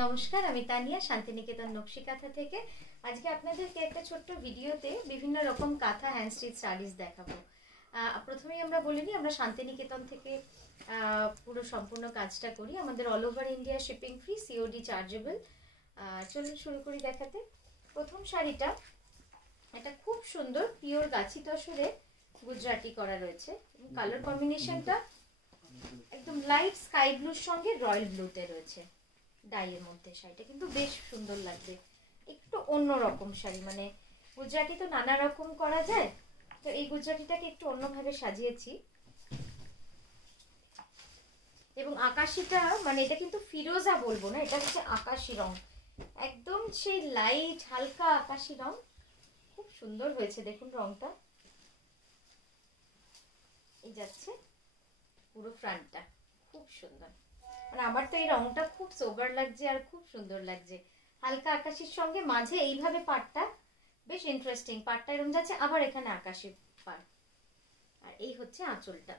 নমস্কার, আমি তানিয়া শান্তিনিকেতন নকশি কাঁথা থেকে। আজকে আপনাদেরকে একটা ছোট্ট ভিডিওতে বিভিন্ন রকম কাঁথা হ্যান্ড স্টিচ শাড়িজ দেখাবো। প্রথমেই আমরা বলে নিই, আমরা শান্তিনিকেতন থেকে পুরো সম্পূর্ণ কাজটা করি। আমাদের all over India shipping free, COD chargeable. চলুন শুরু করি দেখাতে। প্রথম শাড়িটা একটা খুব সুন্দর পিওর গাছি তসরে গুজরাটি করা রয়েছে। কালার কম্বিনেশনটা একদম লাইট স্কাই ব্লুর সঙ্গে রয়্যাল ব্লুতে রয়েছে ডাইয়ের মধ্যে। শাড়িটা কিন্তু বেশ সুন্দর লাগবে, একটু অন্যরকম শাড়ি। মানে গুজরাটি তো নানা রকম করা যায়, তো এই গুজরাটিটাকে একটু অন্যভাবে সাজিয়েছি। এবং আকাশিটা মানে এটা কিন্তু ফিরোজা বলবো না, এটা হচ্ছে আকাশি রং, একদম সেই লাইট হালকা আকাশি রং। খুব সুন্দর হয়েছে, দেখুন রংটা। এই যাচ্ছে পুরো ফ্রন্টটা, খুব সুন্দর। মানে আমার তো এই রংটা খুব সোবার লাগছে আর খুব সুন্দর লাগছে। হালকা আকাশির সঙ্গে মাঝে এইভাবে পাটটা বেশ ইন্টারেস্টিং। পাটটা এরকম যাচ্ছে, আবার এখানে আকাশি পাট। আর এই হচ্ছে আঁচলটা,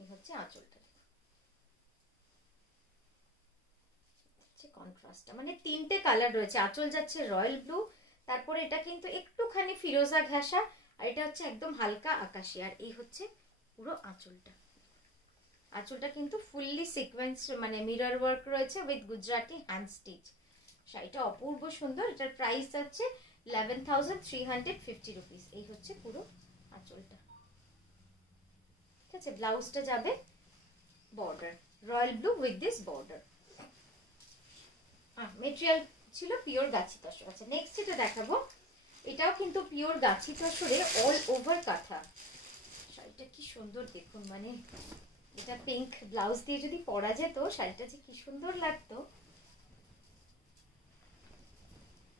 এই হচ্ছে আঁচলটা। কন্ট্রাস্টটা মানে তিনটে কালার রয়েছে। আঁচল যাচ্ছে রয়্যাল ব্লু, তারপরে এটা কিন্তু একটুখানি ফিরোজা ঘাসা, আর এটা হচ্ছে একদম হালকা আকাশি। আর এই হচ্ছে পুরো আঁচলটা। আঁচলটা কিন্তু ফুললি সিকোয়েন্স মানে মিরর ওয়ার্ক রয়েছে উইথ গুজরাটি হ্যান্ড স্টিচ। শাড়িটা অপূর্ব সুন্দর। এটার প্রাইস আছে 11,350 রুপিস। এই হচ্ছে পুরো আঁচলটা। ঠিক আছে, ব্লাউজটা যাবে border royal blue with this border. Material ছিল পিওর গাছি তসর। আচ্ছা, নেক্সট যেটা দেখাবো, এটাও কিন্তু পিওর গাছি তসরে অল ওভার কাঁথা। শাড়িটা কি সুন্দর দেখুন। মানে এটা পিঙ্ক ব্লাউজ দিয়ে যদি পরা যেত, শাড়িটা যে কি সুন্দর লাগতো।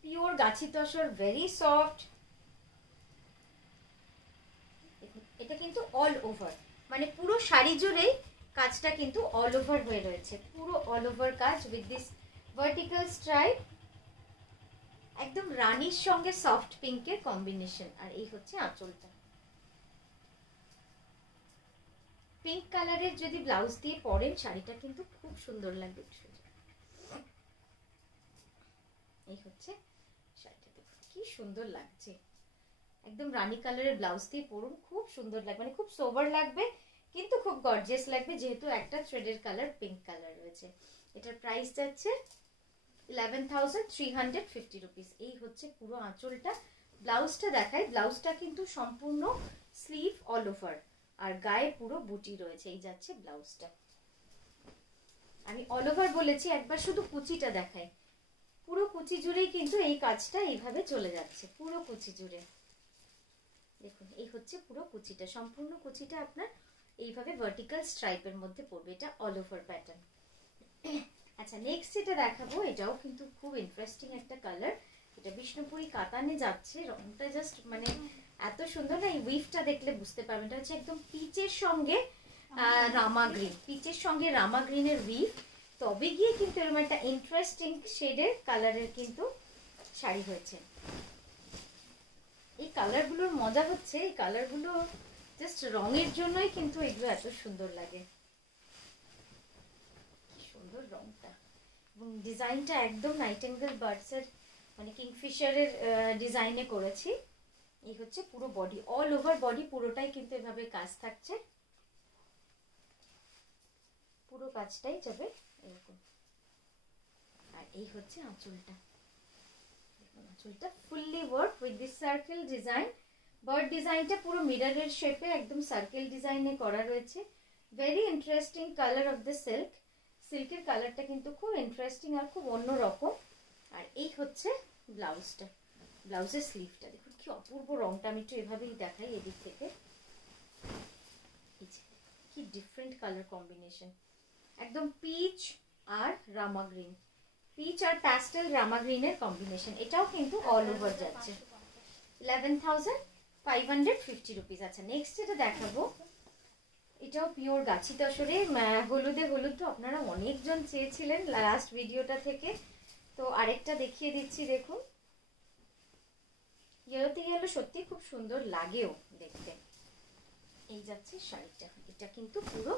পিওর গাছি তসর, ভেরি সফট। এটা কিন্তু অল ওভার, মানে পুরো শাড়ি জুড়েই কাজটা কিন্তু অল ওভার হয়ে রয়েছে। পুরো অল ওভার কাজ উইথ দিস ভার্টিক্যাল স্ট্রাইপ, একদম রানীর সঙ্গে সফট পিঙ্কের কম্বিনেশন। আর এই হচ্ছে আঁচলটা। পিঙ্ক কালারের যদি ব্লাউজ দিয়ে পরেন, শাড়িটা কিন্তু খুব সুন্দর লাগবে। এই হচ্ছে শাড়িটা, দেখুন কি সুন্দর লাগছে। একদম রানী কালারের ব্লাউজ দিয়ে পরুন, খুব সুন্দর লাগবে, মানে খুব সোবার লাগবে কিন্তু খুব গর্জিয়াস লাগবে, যেহেতু একটা থ্রেডের কালার পিঙ্ক কালার রয়েছে। এটার প্রাইস যাচ্ছে 11,350 রুপিস। এই হচ্ছে পুরো আঁচলটা। ব্লাউজটা দেখাই। ব্লাউজটা কিন্তু সম্পূর্ণ স্লিভ অল ওভার, আর গায়ে পুরো বুটি রয়েছে। এই যাচ্ছে ব্লাউজটা। আমি অল ওভার বলেছি, একবার শুধু কুচিটা দেখাই। পুরো কুচি জুড়েই কিন্তু এই কাজটা এইভাবে চলে যাচ্ছে, পুরো কুচি জুড়ে। দেখুন এই হচ্ছে পুরো কুচিটা, সম্পূর্ণ কুচিটা আপনার এইভাবে ভার্টিক্যাল স্ট্রাইপের মধ্যে পড়বে। এটা অল ওভার প্যাটার্ন। আচ্ছা, নেক্সট যেটা দেখাবো, এটাও কিন্তু খুব ইন্টারেস্টিং একটা কালার। এটা বিষ্ণুপুরি কাতানে যাচ্ছে। রংটা জাস্ট মানে এত সুন্দর না, এই উইফটা দেখলে বুঝতে পারবেন। এটা হচ্ছে একদম পিচের সঙ্গে রামা গ্রিন, পিচের সঙ্গে রামা গ্রিনের উইফ, তবে গিয়ে কিন্তু এরকম একটা ইন্টারেস্টিং শেডের কালারের কিন্তু শাড়ি হয়েছে। এই কালারগুলোর মজা হচ্ছে, এই কালারগুলো জাস্ট রঙের জন্যই কিন্তু এগুলো এত সুন্দর লাগে। কি সুন্দর রংটা, এবং ডিজাইনটা একদম নাইটেঙ্গেল বার্ডসের মানে কিংফিশারের ডিজাইনে করেছি। এই হচ্ছে পুরো বডি, অল ওভার বডি পুরোটাই কিন্তু এভাবে কাজ থাকছে। পুরো কাজটাই যাবে এরকম। আর এই হচ্ছে আঁচলটা। আঁচলটা fully work with this circle design. Bird ডিজাইনটা পুরো মিররের শেপে একদম সার্কেল ডিজাইনে করা রয়েছে। Very interesting colour of the silk. সিল্কের কালারটা কিন্তু খুব ইন্টারেস্টিং আর খুব অন্যরকম। আর এই হচ্ছে ব্লাউজটা, ব্লাউজের স্লিভটা দেখুন কি অপূর্ব রংটা। আমি একটু এভাবেই দেখাই এদিক থেকে। কি ডিফারেন্ট কালার কম্বিনেশন, একদম পিচ আর রামা গ্রিন, পিচ আর প্যাস্টেল রামা গ্রিনের কম্বিনেশন। এটাও কিন্তু অল ওভার যাচ্ছে। 11,550 রুপিস। আচ্ছা, নেক্সট যেটা দেখাবো, এটাও পিওর গাছি তসরে। হলুদে হলুদ তো আপনারা অনেকজন চেয়েছিলেন লাস্ট ভিডিওটা থেকে, তো আরেকটা দেখিয়ে দিচ্ছি। দেখুন ইয়েলোতে ইয়েলো সত্যি খুব সুন্দর লাগেও দেখতে। এই যাচ্ছে শাড়িটা। এটা কিন্তু পুরো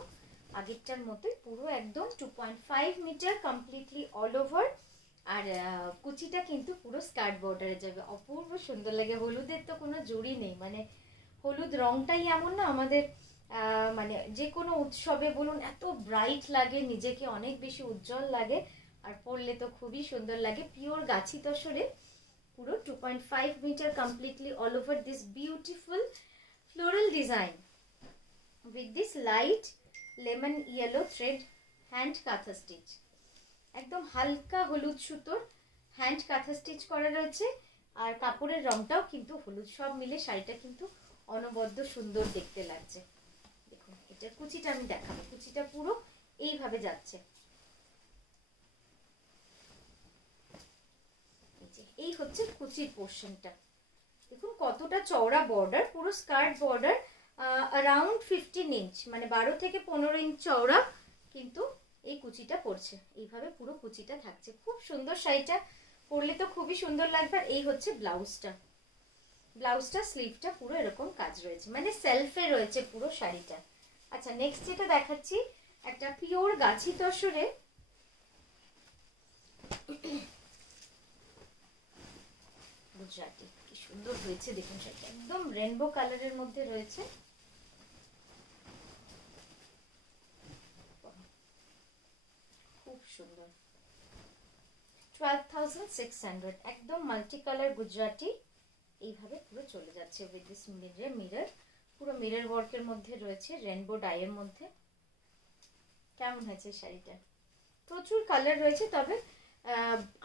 আগেরটার মতোই পুরো একদম 2.5 মিটার কমপ্লিটলি অল ওভার। আর কুচিটা কিন্তু পুরো স্কার্ট বর্ডারে যাবে, অপূর্ব সুন্দর লাগে। হলুদের তো কোনো জুড়ি নেই, মানে হলুদ রংটাই এমন না আমাদের মানে যে কোনো উৎসবে বলুন এত ব্রাইট লাগে, নিজেকে অনেক বেশি উজ্জ্বল লাগে, আর পরলে তো খুবই সুন্দর লাগে। পিওর গাছি তসরে পুরো 2.5 metre completely all over this beautiful floral design with this light lemon yellow thread hand kantha stitch. একদম হালকা হলুদ সুতোর হ্যান্ড কাঁথা স্টিচ করা রয়েছে, আর কাপড়ের রংটাও কিন্তু হলুদ। সব মিলে শাড়িটা কিন্তু অনবদ্য সুন্দর দেখতে লাগছে। দেখুন এটা কুচিটা আমি দেখাবো, কুচিটা পুরো এইভাবে যাচ্ছে। এই হচ্ছে কুচির পোর্শনটা, দেখুন কতটা চওড়া বর্ডার, পুরো স্কার্ট বর্ডার অ্যারাউন্ড 15 ইঞ্চ, মানে 12 থেকে 15 ইঞ্চ চওড়া কিন্তু এই কুচিটা পড়ছে। এইভাবে পুরো কুচিটা থাকছে, খুব সুন্দর। শাড়িটা পরলে তো খুবই সুন্দর লাগবে। আর এই হচ্ছে ব্লাউজটা, ব্লাউজটা স্লিভটা পুরো এরকম কাজ রয়েছে, মানে সেলফে রয়েছে পুরো শাড়িটা। আচ্ছা নেক্সট যেটা দেখাচ্ছি একটা পিওর গাছি তসরে গুজরাটি, কি সুন্দর হয়েছে দেখুন। শাড়িটা একদম রেনবো কালারের মধ্যে রয়েছে, খুব সুন্দর। 12,600, একদম মাল্টি কালার গুজরাটি, এইভাবে পুরো চলে যাচ্ছে উইথ দিস মিরর, পুরো মিরর ওয়ার্কের মধ্যে রয়েছে, রেনবো ডাইয়ের মধ্যে। কেমন হয়েছে শাড়িটা? প্রচুর কালার রয়েছে, তবে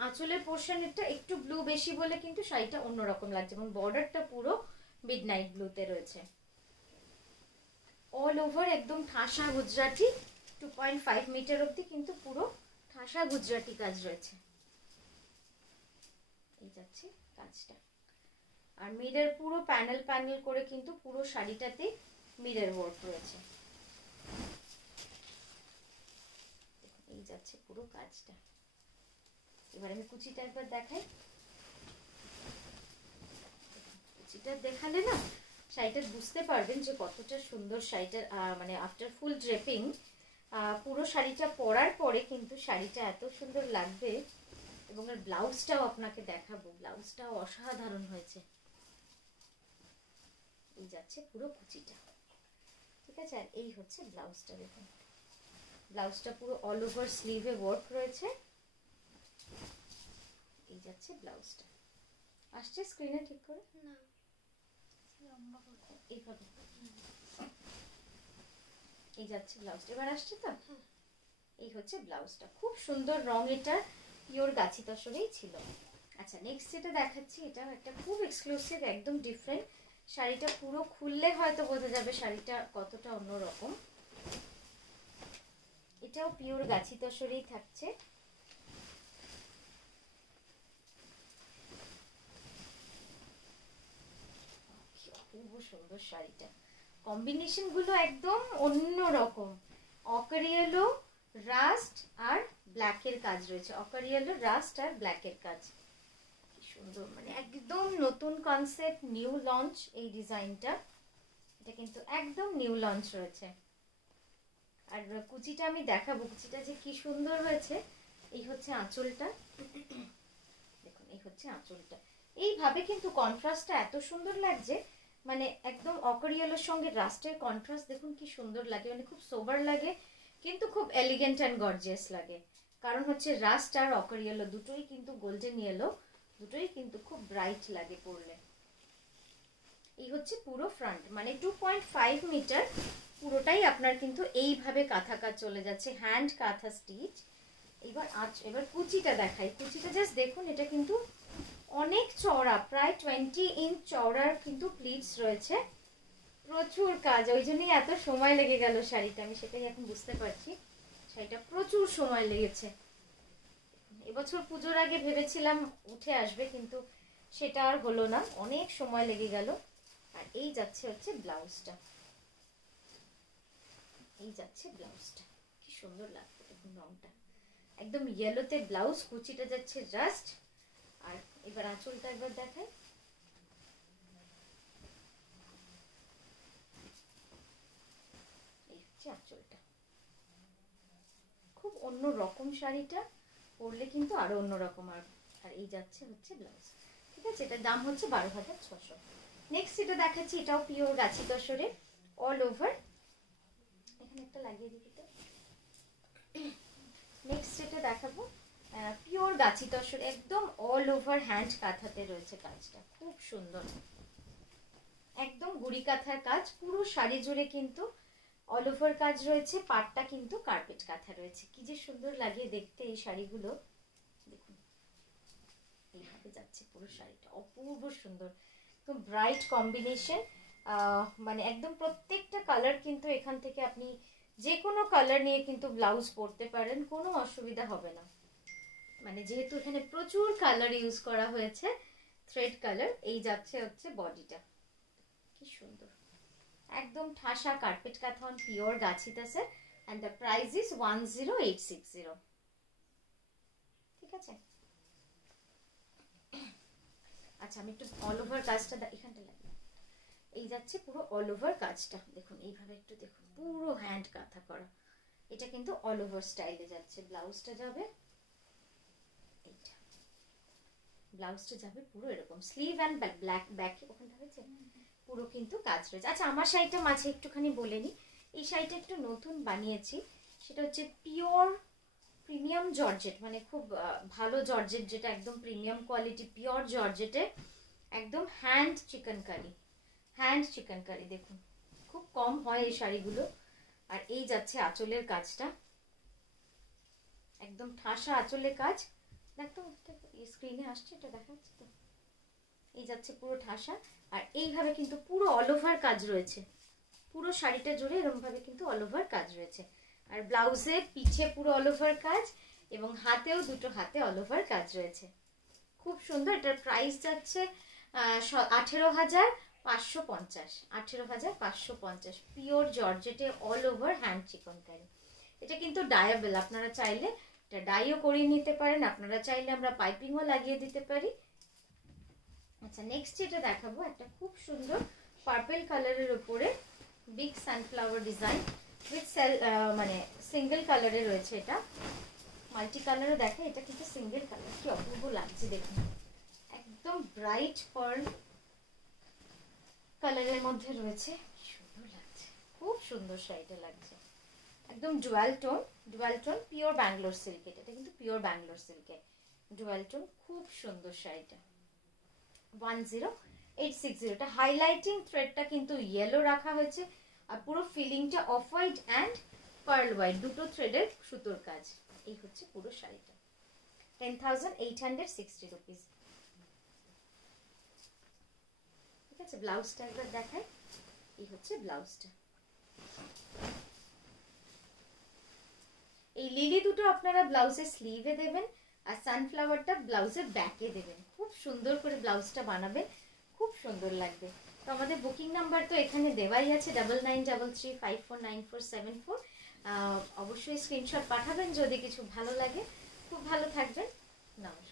আঁচলের পোর্শনটা একটু ব্লু বেশি বলে কিন্তু শাড়িটা অন্যরকম লাগছে, এবং বর্ডারটা পুরো মিডনাইট ব্লুতে রয়েছে। অল ওভার একদম ঠাসা গুজরাটি, 2.5 মিটার অব্দি কিন্তু পুরো ঠাসা গুজরাটি কাজ রয়েছে। এই যাচ্ছে কাজটা, আর মিরর পুরো প্যানেল প্যানেল করে কিন্তু পুরো শাড়িটাতে মিরর ওয়ার্ক রয়েছে। এই যাচ্ছে পুরো কাজটা। এবার আমি কুচিটা একবার দেখাই, কুচিটা দেখালে না শাড়িটা বুঝতে পারবেন যে কতটা সুন্দর শাড়িটার, মানে আফটার ফুল ড্রেপিং পুরো শাড়িটা পরার পরে কিন্তু শাড়িটা এত সুন্দর লাগবে। এবং এর ব্লাউজটাও আপনাকে দেখাবো, ব্লাউজটাও অসাধারণ হয়েছে। এই যাচ্ছে পুরো কুচিটা, ঠিক আছে। আর এই হচ্ছে ব্লাউজটা, দেখুন ব্লাউজটা পুরো অল ওভার স্লিভে ওয়ার্ক রয়েছে। এই যাচ্ছে ব্লাউজটা, আসছে স্ক্রিনে ঠিক করে না, এইভাবে এই যাচ্ছে ব্লাউজটা, এবার আসছে তো। এই হচ্ছে ব্লাউজটা, খুব সুন্দর রং, এটা পিওর গাছি তসরেই ছিল। আচ্ছা নেক্সট যেটা দেখাচ্ছি, এটা একটা খুব এক্সক্লুসিভ, একদম ডিফারেন্ট। শাড়িটা পুরো খুললে হয়তো বোঝা যাবে শাড়িটা কতটা অন্যরকম। এটাও পিওর গাছি তসরেই থাকছে। খুব সুন্দর শাড়িটা, কম্বিনেশন গুলো একদম অন্যরকম। অকার ইয়েলো, রাস্ট আর ব্ল্যাকের কাজ রয়েছে, অকার ইয়েলো, রাস্ট আর ব্ল্যাকের কাজ, কি সুন্দর, মানে একদম নতুন কনসেপ্ট, নিউ লঞ্চ এই ডিজাইনটা। এটা কিন্তু একদম নিউ লঞ্চ রয়েছে। আর কুচিটা আমি দেখাবো, কুচিটা যে কি সুন্দর হয়েছে। এই হচ্ছে আঁচলটা, দেখুন এই হচ্ছে আঁচলটা। এইভাবে কিন্তু কন্ট্রাস্টটা এত সুন্দর লাগছে, মানে একদম অকার ইয়েলোর সঙ্গে রাস্টের কন্ট্রাস্ট দেখুন কি সুন্দর লাগে, মানে খুব সোবার লাগে কিন্তু খুব এলিগেন্ট অ্যান্ড গর্জিয়াস লাগে। কারণ হচ্ছে রাস্ট আর অকার ইয়েলো দুটোই কিন্তু গোল্ডেন ইয়েলো, দুটোই কিন্তু খুব ব্রাইট লাগে পরলে। এই হচ্ছে পুরো ফ্রন্ট, মানে 2.5 মিটার পুরোটাই আপনার কিন্তু এইভাবে কাঁথা কাজ চলে যাচ্ছে, হ্যান্ড কাঁথা স্টিচ। এবার কুচিটা দেখাই, কুচিটা জাস্ট দেখুন, এটা কিন্তু অনেক চওড়া, প্রায় 20 ইঞ্চ চওড়ার কিন্তু প্লিটস রয়েছে, প্রচুর কাজ, ওই জন্যই এত সময় লেগে গেল শাড়িটা, আমি সেটাই এখন বুঝতে পারছি। শাড়িটা প্রচুর সময় লেগেছে। এবছর পুজোর আগে ভেবেছিলাম উঠে আসবে, কিন্তু সেটা আর হলো না, অনেক সময় লেগে গেল। আর এই যাচ্ছে হচ্ছে ব্লাউজটা, এই যাচ্ছে ব্লাউজটা, কি সুন্দর লাগবে দেখুন রংটা, একদম ইয়েলোতে ব্লাউজ, কুচিটা যাচ্ছে জাস্ট। আর এবার আঁচলটা একবার দেখাই, এই হচ্ছে আঁচলটা, খুব অন্য রকম শাড়িটা, পরলে কিন্তু আরো অন্য রকম। আর এই যাচ্ছে হচ্ছে ব্লাউজ। ঠিক আছে, এটার দাম হচ্ছে 12,600। নেক্সট এটা দেখাচ্ছি, এটাও পিওর গাছি তসরে অল ওভার। এখানে একটা লাগিয়ে দিবি তো। নেক্সট এটা দেখাবো পিওর গাছি তসর, একদম অল ওভার হ্যান্ড কাঁথাতে রয়েছে কাজটা, খুব সুন্দর, একদম গুড়ি কাঁথার কাজ পুরো শাড়ি জুড়ে কিন্তু অল ওভার কাজ রয়েছে। পাটটা কিন্তু কার্পেট কাঁথা রয়েছে। কি যে সুন্দর লাগে দেখতে এই শাড়িগুলো, দেখুন এইভাবে যাচ্ছে পুরো শাড়িটা, অপূর্ব সুন্দর, একদম ব্রাইট কম্বিনেশন। মানে একদম প্রত্যেকটা কালার কিন্তু এখান থেকে আপনি যে কোনো কালার নিয়ে কিন্তু ব্লাউজ পরতে পারেন, কোনো অসুবিধা হবে না। মানে যেহেতু এখানে প্রচুর কালার ইউজ করা হয়েছে, থ্রেড কালার। এই যাচ্ছে হচ্ছে বডিটা, কি সুন্দর, একদম ঠাসা কার্পেট কাঁথা on pure Gachhi Tasher, and the price is 10860। ঠিক আছে, আচ্ছা আমি একটু অল ওভার কাজটা এখানটা লাগি। এই যাচ্ছে পুরো অল ওভার কাজটা, দেখুন এইভাবে একটু দেখুন, পুরো হ্যান্ড কাঁথা করা। এটা কিন্তু অল ওভার স্টাইলে যাচ্ছে। ব্লাউজটা যাবে এইটা, ব্লাউজটা যাবে পুরো এরকম, স্লিভ এন্ড ব্ল্যাক ব্যাক ওখানটা হয়েছে, পুরো কিন্তু কাজ রয়েছে। আচ্ছা আমার শাড়িটা মাঝে একটুখানি বলে নি, এই শাড়িটা একটু নতুন বানিয়েছি, সেটা হচ্ছে পিওর প্রিমিয়াম জর্জেট, মানে খুব ভালো জর্জেট, যেটা একদম প্রিমিয়াম কোয়ালিটি পিওর জর্জেটে একদম হ্যান্ড চিকেনকারি, হ্যান্ড চিকেনকারি। দেখুন খুব কম হয় এই শাড়িগুলো। আর এই যাচ্ছে আঁচলের কাজটা, একদম ঠাসা আঁচলের কাজ। দেখো স্ক্রিনে আসছে, এটা দেখাচ্ছে তো, এই যাচ্ছে পুরো ঠাসা। আর এইভাবে কিন্তু পুরো অল ওভার কাজ রয়েছে, পুরো শাড়িটা জুড়ে এরকম ভাবে কিন্তু অল ওভার কাজ রয়েছে। আর ব্লাউজে পিছে পুরো অল ওভার কাজ, এবং হাতেও দুটো হাতে অল ওভার কাজ রয়েছে, খুব সুন্দর। এটার প্রাইস যাচ্ছে 18,550, 18,550, পিওর জর্জেটে অল ওভার হ্যান্ড চিকনকারি। এটা কিন্তু ডায়াবেল, আপনারা চাইলে এটা ডাইও করিয়ে নিতে পারেন, আপনারা চাইলে আমরা পাইপিংও লাগিয়ে দিতে পারি। আচ্ছা নেক্সট যেটা দেখাবো, একটা খুব সুন্দর পার্পল কালারের উপরে বিগ সানফ্লাওয়ার ডিজাইন উইথ মানে সিঙ্গেল কালারে রয়েছে। এটা মাল্টি কালারও দেখে, এটা কিন্তু সিঙ্গেল কালার, কি অপূর্ব লাগছে দেখুন, একদম ব্রাইট পার্ল কালারের মধ্যে রয়েছে, কি সুন্দর লাগছে, খুব সুন্দর শাড়িটা লাগছে, একদম dual tone pure Bangalore silk. এটা কিন্তু পিওর ব্যাঙ্গালোর সিল্কে ডুয়াল টোন, খুব সুন্দর শাড়িটা। 10860। এটা হাইলাইটিং থ্রেডটা কিন্তু ইয়েলো রাখা হয়েছে, আর পুরো ফিলিংটা off white and pearl white, দুটো থ্রেডের সুতোর কাজ। এই হচ্ছে পুরো শাড়িটা, 10,860 রুপিস। ঠিক আছে, ব্লাউজটা একবার দেখাই, এই হচ্ছে ব্লাউজটা। এই লিলি দুটো আপনারা ব্লাউজের স্লিভে দেবেন, আর সানফ্লাওয়ারটা ব্লাউজের ব্যাকে দেবেন, খুব সুন্দর করে ব্লাউজটা বানাবেন, খুব সুন্দর লাগবে। তো আমাদের বুকিং নাম্বার তো এখানে দেওয়াই আছে, 9933549474। অবশ্যই স্ক্রিনশট পাঠাবেন যদি কিছু ভালো লাগে। খুব ভালো থাকবেন, নমস্কার।